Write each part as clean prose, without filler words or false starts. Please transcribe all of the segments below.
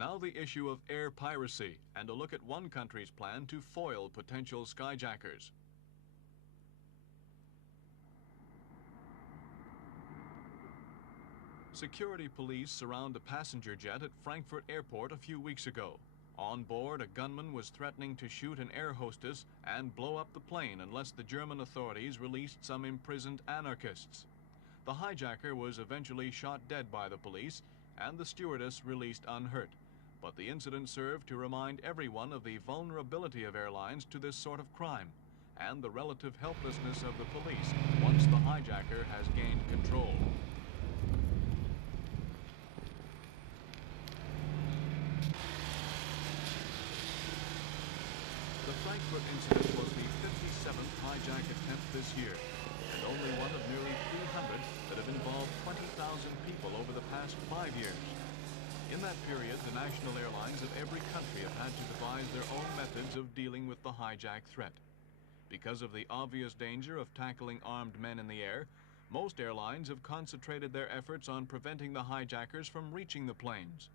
Now the issue of air piracy and a look at one country's plan to foil potential skyjackers. Security police surround a passenger jet at Frankfurt Airport a few weeks ago. On board, a gunman was threatening to shoot an air hostess and blow up the plane unless the German authorities released some imprisoned anarchists. The hijacker was eventually shot dead by the police and the stewardess released unhurt. But the incident served to remind everyone of the vulnerability of airlines to this sort of crime and the relative helplessness of the police once the hijacker has gained control. The Frankfurt incident was the 57th hijack attempt this year, and only one of nearly 300 that have involved 20,000 people over the past 5 years. In that period, the national airlines of every country have had to devise their own methods of dealing with the hijack threat. Because of the obvious danger of tackling armed men in the air, most airlines have concentrated their efforts on preventing the hijackers from reaching the planes.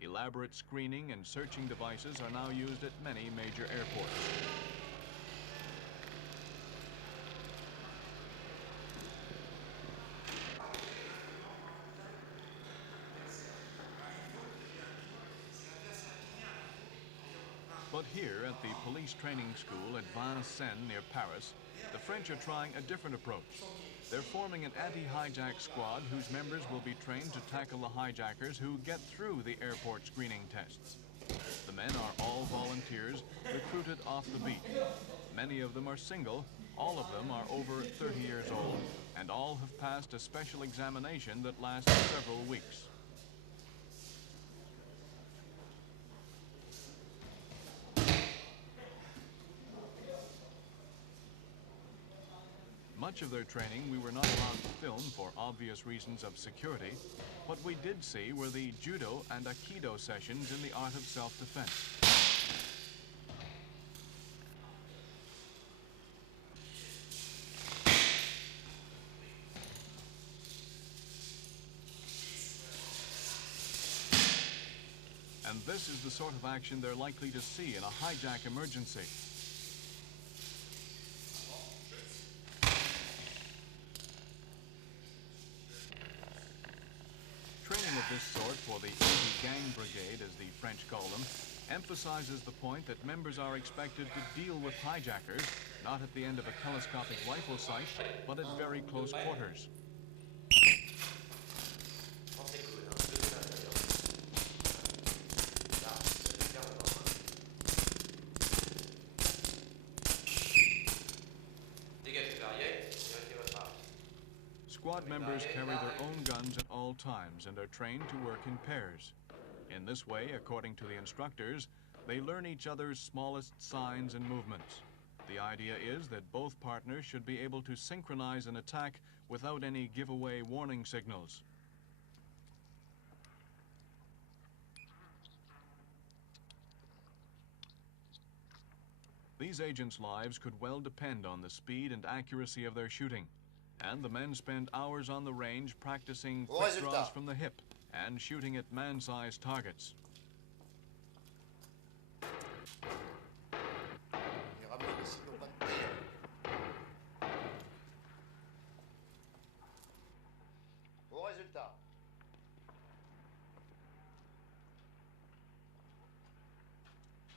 Elaborate screening and searching devices are now used at many major airports. But here at the police training school at Vincennes near Paris, the French are trying a different approach. They're forming an anti-hijack squad whose members will be trained to tackle the hijackers who get through the airport screening tests. The men are all volunteers recruited off the beat. Many of them are single, all of them are over 30 years old, and all have passed a special examination that lasts several weeks. Much of their training we were not allowed to film for obvious reasons of security. What we did see were the judo and akido sessions in the art of self-defense. And this is the sort of action they're likely to see in a hijack emergency. Training of this sort for the anti-gang brigade, as the French call them, emphasizes the point that members are expected to deal with hijackers, not at the end of a telescopic rifle sight, but at very close quarters. Squad members carry their own guns at all times and are trained to work in pairs. In this way, according to the instructors, they learn each other's smallest signs and movements. The idea is that both partners should be able to synchronize an attack without any giveaway warning signals. These agents' lives could well depend on the speed and accuracy of their shooting. And the men spend hours on the range practicing quick draws from the hip and shooting at man-sized targets.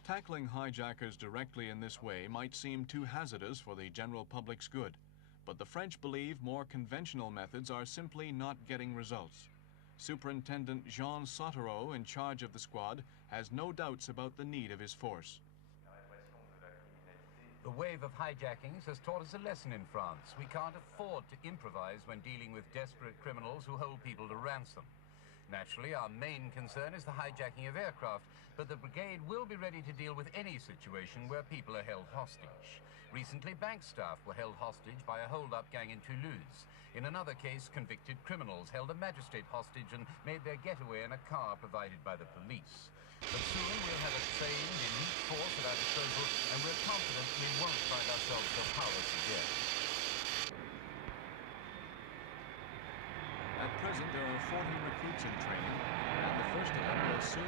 Tackling hijackers directly in this way might seem too hazardous for the general public's good. But the French believe more conventional methods are simply not getting results. Superintendent Jean Sotereau, in charge of the squad, has no doubts about the need of his force. The wave of hijackings has taught us a lesson in France. We can't afford to improvise when dealing with desperate criminals who hold people to ransom. Naturally, our main concern is the hijacking of aircraft, but the brigade will be ready to deal with any situation where people are held hostage. Recently, bank staff were held hostage by a hold-up gang in Toulouse. In another case, convicted criminals held a magistrate hostage and made their getaway in a car provided by the police. But soon we'll have a trained, elite force at our disposal, and we're confident we won't find ourselves so powerless again. At present, there are 40 recruits in training, and the first of them will soon